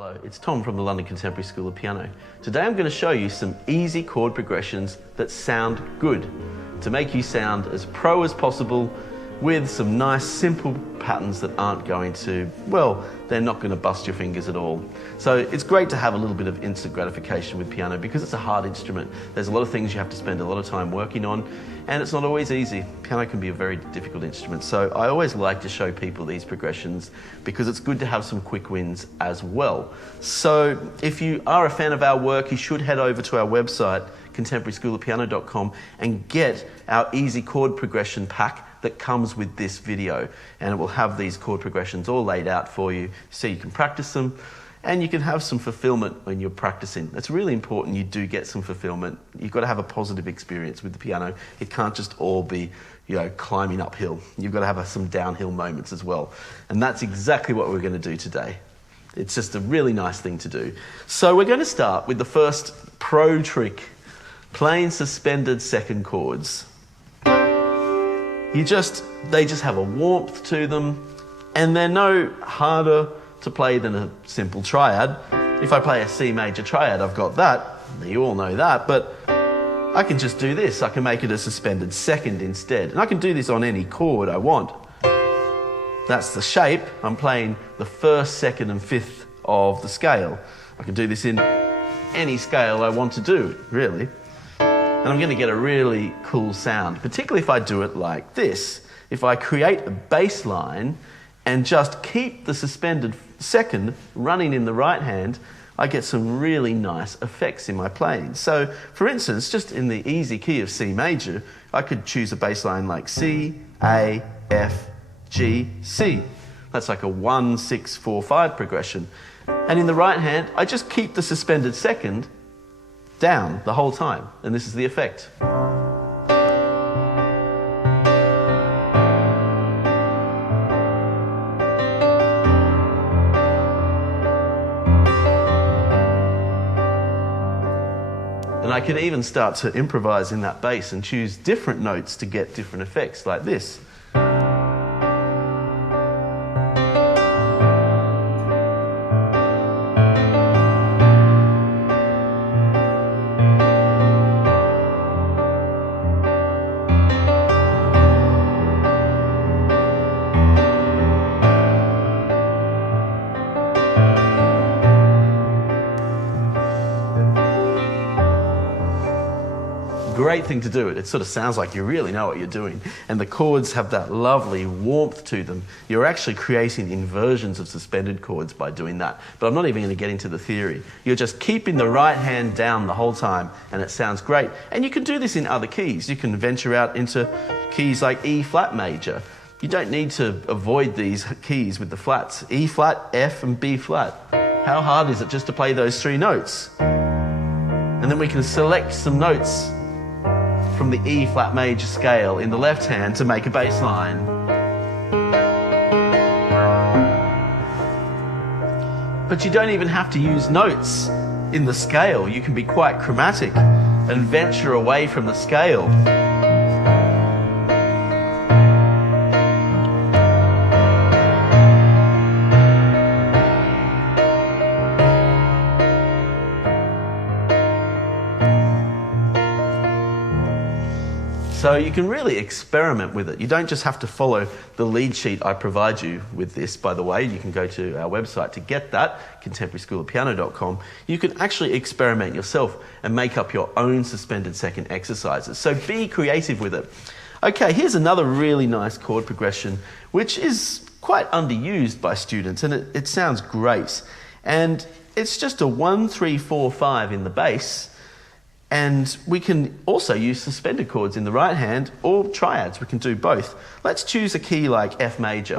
Hello, it's Tom from the London Contemporary School of Piano. Today I'm going to show you some easy chord progressions that sound good, to make you sound as pro as possible with some nice simple patterns that aren't going to, well, they're not going to bust your fingers at all. So it's great to have a little bit of instant gratification with piano because it's a hard instrument. There's a lot of things you have to spend a lot of time working on, and it's not always easy. Piano can be a very difficult instrument, so I always like to show people these progressions because it's good to have some quick wins as well. So if you are a fan of our work, you should head over to our website, contemporaryschoolofpiano.com, and get our easy chord progression pack that comes with this video, and it will have these chord progressions all laid out for you so you can practice them and you can have some fulfillment when you're practicing. It's really important you do get some fulfillment. You've got to have a positive experience with the piano. It can't just all be, climbing uphill. You've got to have some downhill moments as well, and that's exactly what we're going to do today. It's just a really nice thing to do. So we're going to start with the first pro trick, playing suspended second chords. They just have a warmth to them, and they're no harder to play than a simple triad. If I play a C major triad, I've got that. You all know that, but I can just do this. I can make it a suspended second instead, and I can do this on any chord I want. That's the shape. I'm playing the first, second, and fifth of the scale. I can do this in any scale I want to do, really. And I'm going to get a really cool sound, particularly if I do it like this. If I create a bass line and just keep the suspended second running in the right hand, I get some really nice effects in my playing. So, for instance, just in the easy key of C major, I could choose a bass line like C, A, F, G, C. That's like a 1, 6, 4, 5 progression. And in the right hand, I just keep the suspended second down the whole time, and this is the effect. And I can even start to improvise in that bass and choose different notes to get different effects, like this. Great thing to do. It sort of sounds like you really know what you're doing, and the chords have that lovely warmth to them. You're actually creating inversions of suspended chords by doing that, but I'm not even going to get into the theory. You're just keeping the right hand down the whole time, and it sounds great. And you can do this in other keys. You can venture out into keys like E flat major. You don't need to avoid these keys with the flats. E flat, F, and B flat. How hard is it just to play those three notes? And then we can select some notes from the E flat major scale in the left hand to make a bass line. But you don't even have to use notes in the scale. You can be quite chromatic and venture away from the scale. So you can really experiment with it. You don't just have to follow the lead sheet I provide you with this, by the way. You can go to our website to get that, contemporaryschoolofpiano.com. You can actually experiment yourself and make up your own suspended second exercises. So be creative with it. Okay, here's another really nice chord progression, which is quite underused by students, and it sounds great. And it's just a 1, 3, 4, 5 in the bass. And we can also use suspended chords in the right hand or triads. We can do both. Let's choose a key like F major.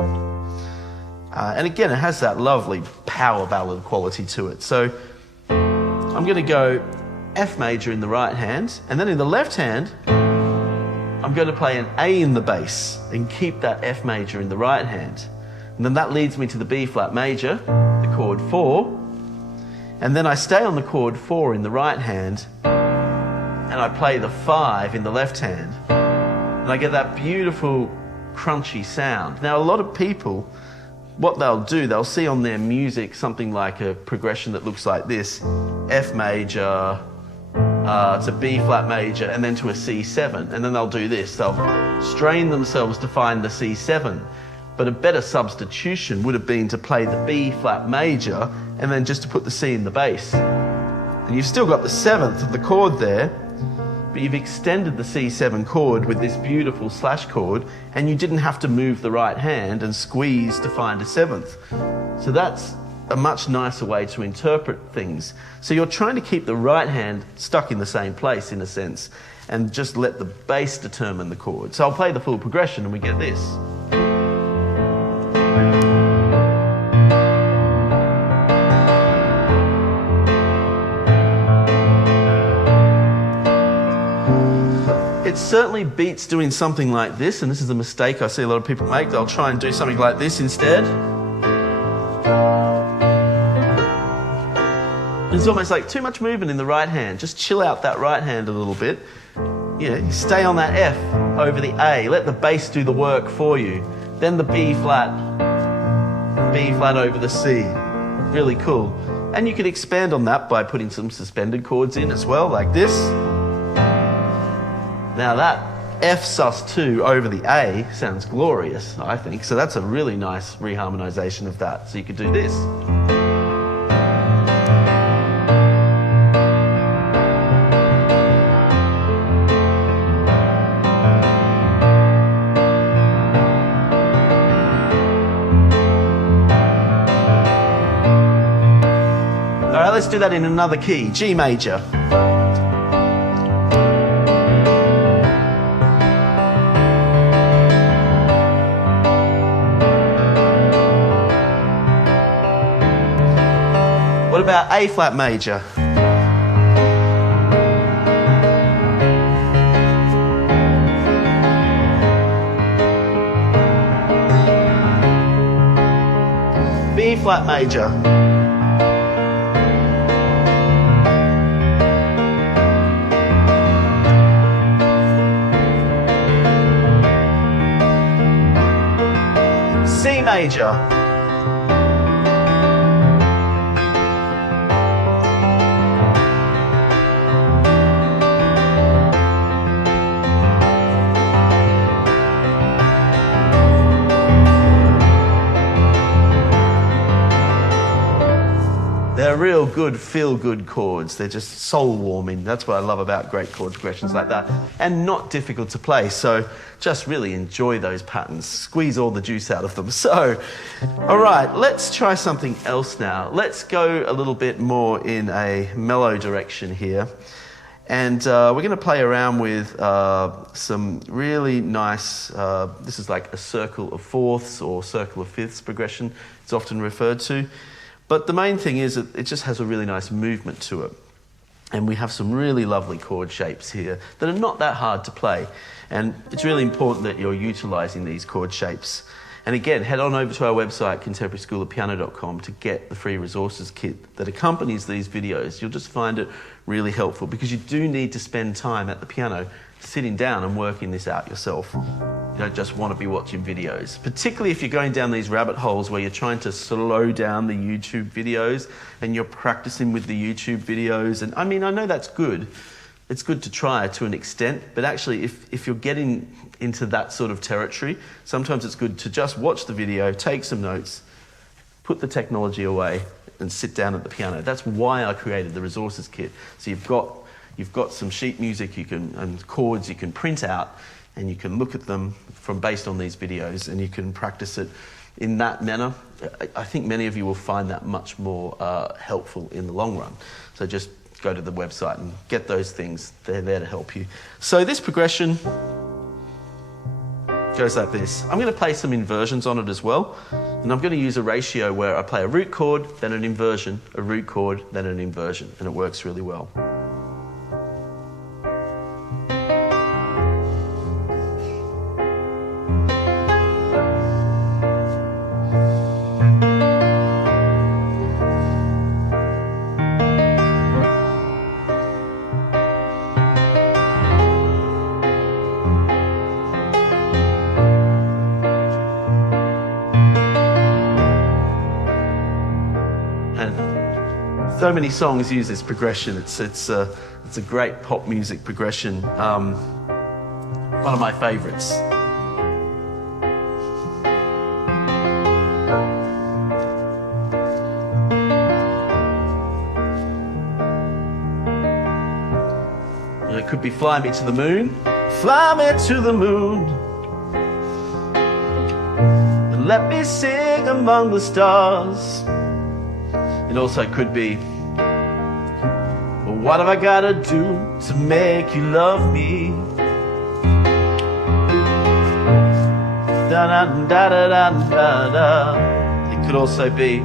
And again, it has that lovely power ballad quality to it. So I'm going to go F major in the right hand, and then in the left hand, I'm going to play an A in the bass and keep that F major in the right hand. And then that leads me to the B flat major, the chord 4. And then I stay on the chord 4 in the right hand, and I play the 5 in the left hand, and I get that beautiful crunchy sound. Now, a lot of people what they'll do, they'll see on their music something like a progression that looks like this: F major, to B flat major, and then to a C7. And then they'll do this. They'll strain themselves to find the C7. But a better substitution would have been to play the B flat major and then just to put the C in the bass. And you've still got the 7th of the chord there, but you've extended the C7 chord with this beautiful slash chord, and you didn't have to move the right hand and squeeze to find a 7th. So that's a much nicer way to interpret things. So you're trying to keep the right hand stuck in the same place, in a sense, and just let the bass determine the chord. So I'll play the full progression and we get this. It certainly beats doing something like this, and this is a mistake I see a lot of people make. They'll try and do something like this instead. It's almost like too much movement in the right hand. Just chill out that right hand a little bit. You stay on that F over the A. Let the bass do the work for you. Then the B flat over the C. Really cool. And you can expand on that by putting some suspended chords in as well, like this. Now that F sus2 over the A sounds glorious, I think. So that's a really nice reharmonization of that. So you could do this. All right, let's do that in another key, G major. What about A flat major? B flat major. C major. They're real good, feel-good chords. They're just soul-warming. That's what I love about great chord progressions like that. And not difficult to play, so just really enjoy those patterns. Squeeze all the juice out of them. So, all right, let's try something else now. Let's go a little bit more in a mellow direction here. And we're going to play around with some really nice, this is like a circle of fourths or circle of fifths progression, it's often referred to. But the main thing is that it just has a really nice movement to it. And we have some really lovely chord shapes here that are not that hard to play. And it's really important that you're utilising these chord shapes. And again, head on over to our website, contemporaryschoolofpiano.com, to get the free resources kit that accompanies these videos. You'll just find it really helpful because you do need to spend time at the piano sitting down and working this out yourself. You don't just want to be watching videos, particularly if you're going down these rabbit holes where you're trying to slow down the YouTube videos and you're practicing with the YouTube videos. And I mean, I know that's good. It's good to try to an extent, but actually if you're getting into that sort of territory, sometimes it's good to just watch the video, take some notes, put the technology away and sit down at the piano. That's why I created the resources kit. So you've got some sheet music and chords you can print out, and you can look at them based on these videos, and you can practice it in that manner. I think many of you will find that much more helpful in the long run. So just go to the website and get those things. They're there to help you. So this progression goes like this. I'm going to play some inversions on it as well, and I'm going to use a ratio where I play a root chord, then an inversion, a root chord, then an inversion, and it works really well. So many songs use this progression. It's a great pop music progression. One of my favorites. It could be Fly Me to the Moon. Fly me to the moon. And let me sing among the stars. It also could be, well, what have I gotta do to make you love me? Da da da da da da da. It could also be,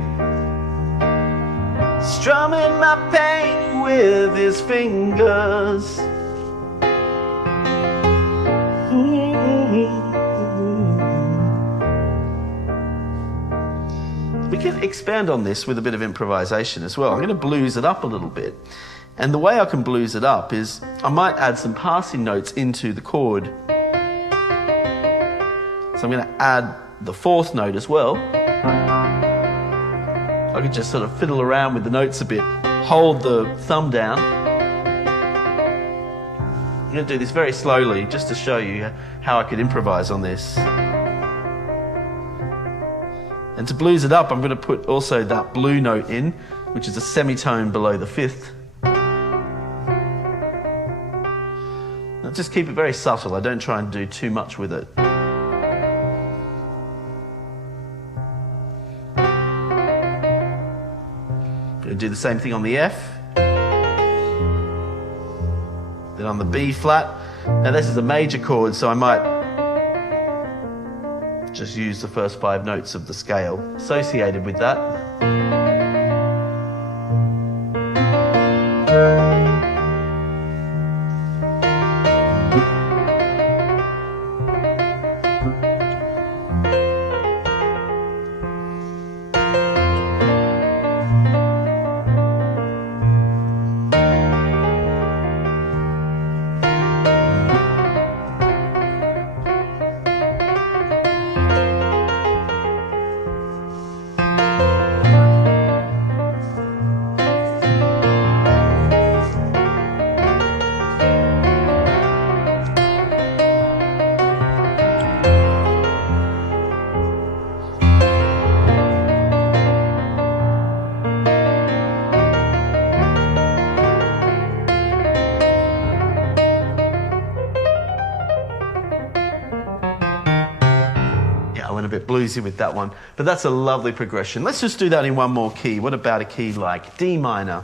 strumming my pain with his fingers. We can expand on this with a bit of improvisation as well. I'm going to blues it up a little bit. And the way I can blues it up is I might add some passing notes into the chord. So I'm going to add the fourth note as well. I could just sort of fiddle around with the notes a bit, hold the thumb down. I'm going to do this very slowly just to show you how I could improvise on this. And to blues it up, I'm going to put also that blue note in, which is a semitone below the fifth. Now just keep it very subtle. I don't try and do too much with it. Going to do the same thing on the F. Then on the B flat. Now this is a major chord, so I might just use the first 5 notes of the scale associated with that. A bit bluesy with that one, but that's a lovely progression. Let's just do that in one more key. What about a key like D minor?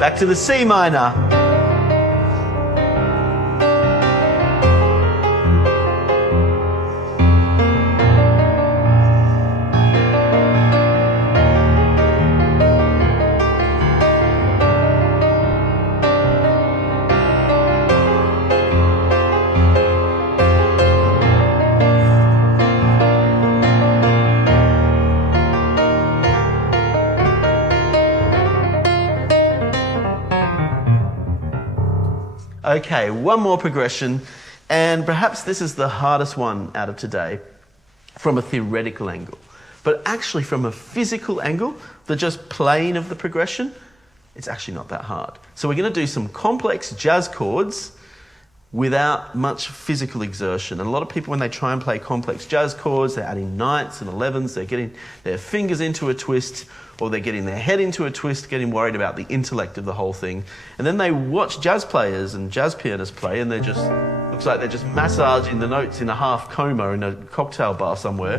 Back to the C minor. Okay, one more progression, and perhaps this is the hardest one out of today from a theoretical angle. But actually from a physical angle, the just playing of the progression, it's actually not that hard. So we're going to do some complex jazz chords without much physical exertion. And a lot of people, when they try and play complex jazz chords, they're adding ninths and 11s, they're getting their fingers into a twist, or they're getting their head into a twist, getting worried about the intellect of the whole thing. And then they watch jazz players and jazz pianists play, and looks like they're just massaging the notes in a half coma in a cocktail bar somewhere,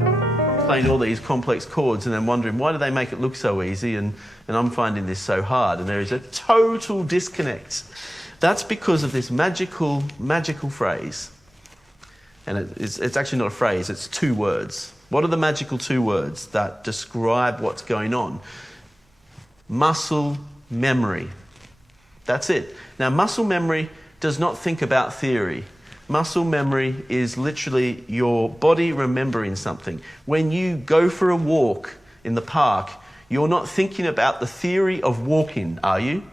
playing all these complex chords, and then wondering, why do they make it look so easy, and I'm finding this so hard? And there is a total disconnect. That's because of this magical phrase. And it's actually not a phrase, it's 2 words. What are the magical 2 words that describe what's going on? Muscle memory. That's it. Now, muscle memory does not think about theory. Muscle memory is literally your body remembering something. When you go for a walk in the park, you're not thinking about the theory of walking, are you?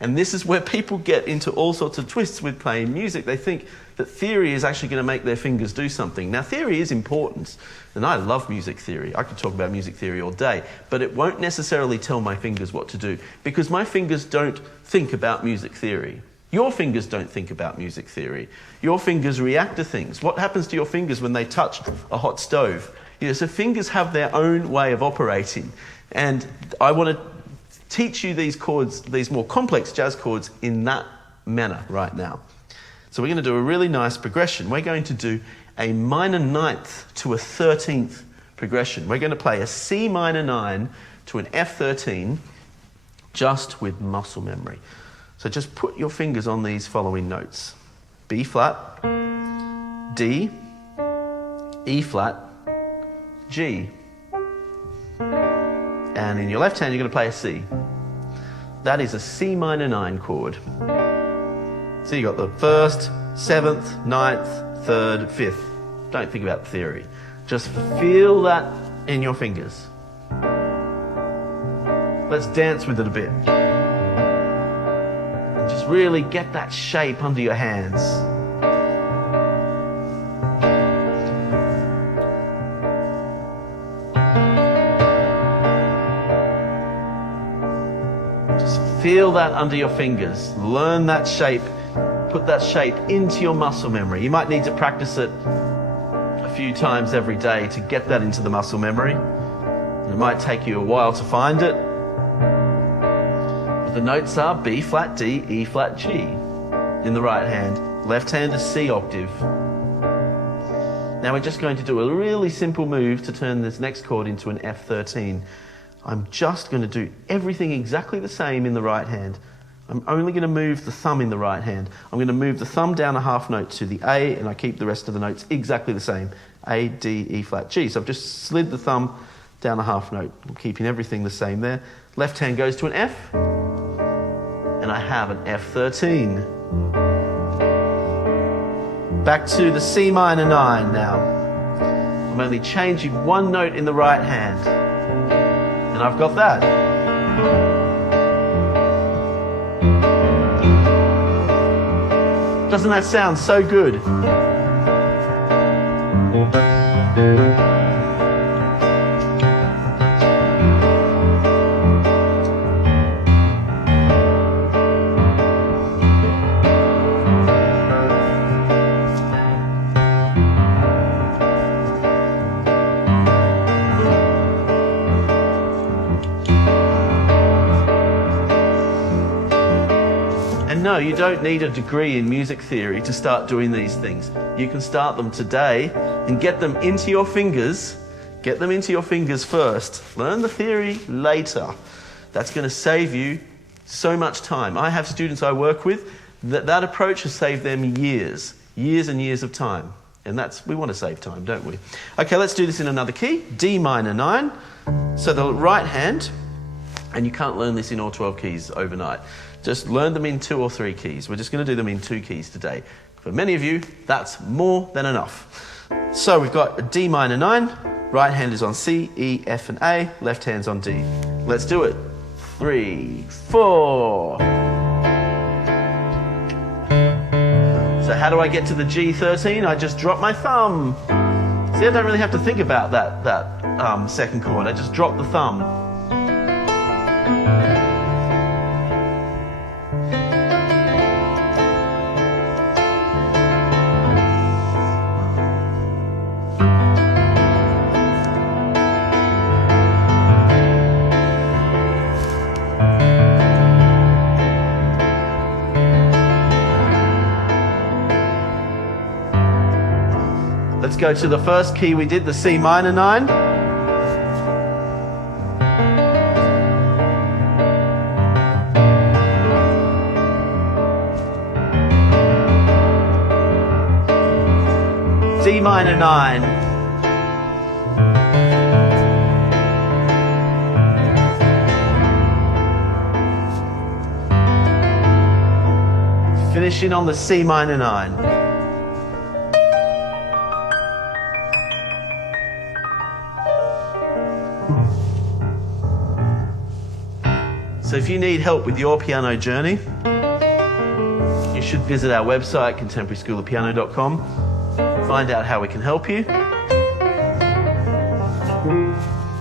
And this is where people get into all sorts of twists with playing music. They think that theory is actually going to make their fingers do something. Now, theory is important, and I love music theory. I could talk about music theory all day, but it won't necessarily tell my fingers what to do, because my fingers don't think about music theory. Your fingers don't think about music theory. Your fingers react to things. What happens to your fingers when they touch a hot stove? So fingers have their own way of operating, and I want to teach you these chords, these more complex jazz chords, in that manner right now. So we're going to do a really nice progression. We're going to do a minor ninth to a 13th progression. We're going to play a C minor 9 to an F13 just with muscle memory. So just put your fingers on these following notes. B flat, D, E flat, G. And in your left hand, you're going to play a C. That is a C minor 9 chord. So you got the 1st, 7th, 9th, 3rd, 5th. Don't think about theory. Just feel that in your fingers. Let's dance with it a bit. And just really get that shape under your hands. Feel that under your fingers. Learn that shape. Put that shape into your muscle memory. You might need to practice it a few times every day to get that into the muscle memory. It might take you a while to find it. But the notes are B flat, D, E flat, G in the right hand. Left hand is C octave. Now we're just going to do a really simple move to turn this next chord into an F13. I'm just going to do everything exactly the same in the right hand. I'm only going to move the thumb in the right hand. I'm going to move the thumb down a half note to the A, and I keep the rest of the notes exactly the same. A, D, E flat, G. So I've just slid the thumb down a half note, keeping everything the same there. Left hand goes to an F, and I have an F13. Back to the C minor 9 now. I'm only changing one note in the right hand. And I've got that. Doesn't that sound so good? No, you don't need a degree in music theory to start doing these things. You can start them today and get them into your fingers. Get them into your fingers first. Learn the theory later. That's going to save you so much time. I have students I work with that approach has saved them years and years of time. And we want to save time, don't we? Okay, let's do this in another key. D minor 9. So the right hand, and you can't learn this in all 12 keys overnight. Just learn them in 2 or 3 keys. We're just going to do them in 2 keys today. For many of you, that's more than enough. So we've got a D minor 9. Right hand is on C, E, F, and A. Left hand's on D. Let's do it. 3, 4. So how do I get to the G13? I just drop my thumb. See, I don't really have to think about that second chord. I just drop the thumb. Let's go to the first key we did, the C minor 9. D minor 9. finishing on the C minor 9. So if you need help with your piano journey, you should visit our website, contemporaryschoolofpiano.com, find out how we can help you,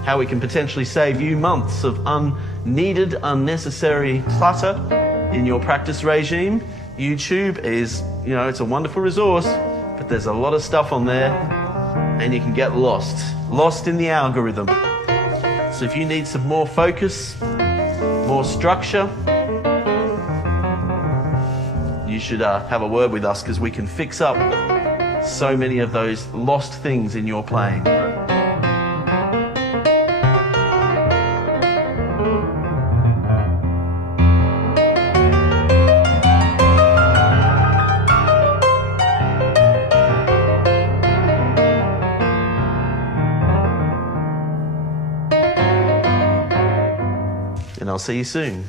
how we can potentially save you months of unneeded, unnecessary clutter in your practice regime. YouTube is, it's a wonderful resource, but there's a lot of stuff on there and you can get lost in the algorithm. So if you need some more focus, more structure, you should have a word with us, because we can fix up so many of those lost things in your playing. And I'll see you soon.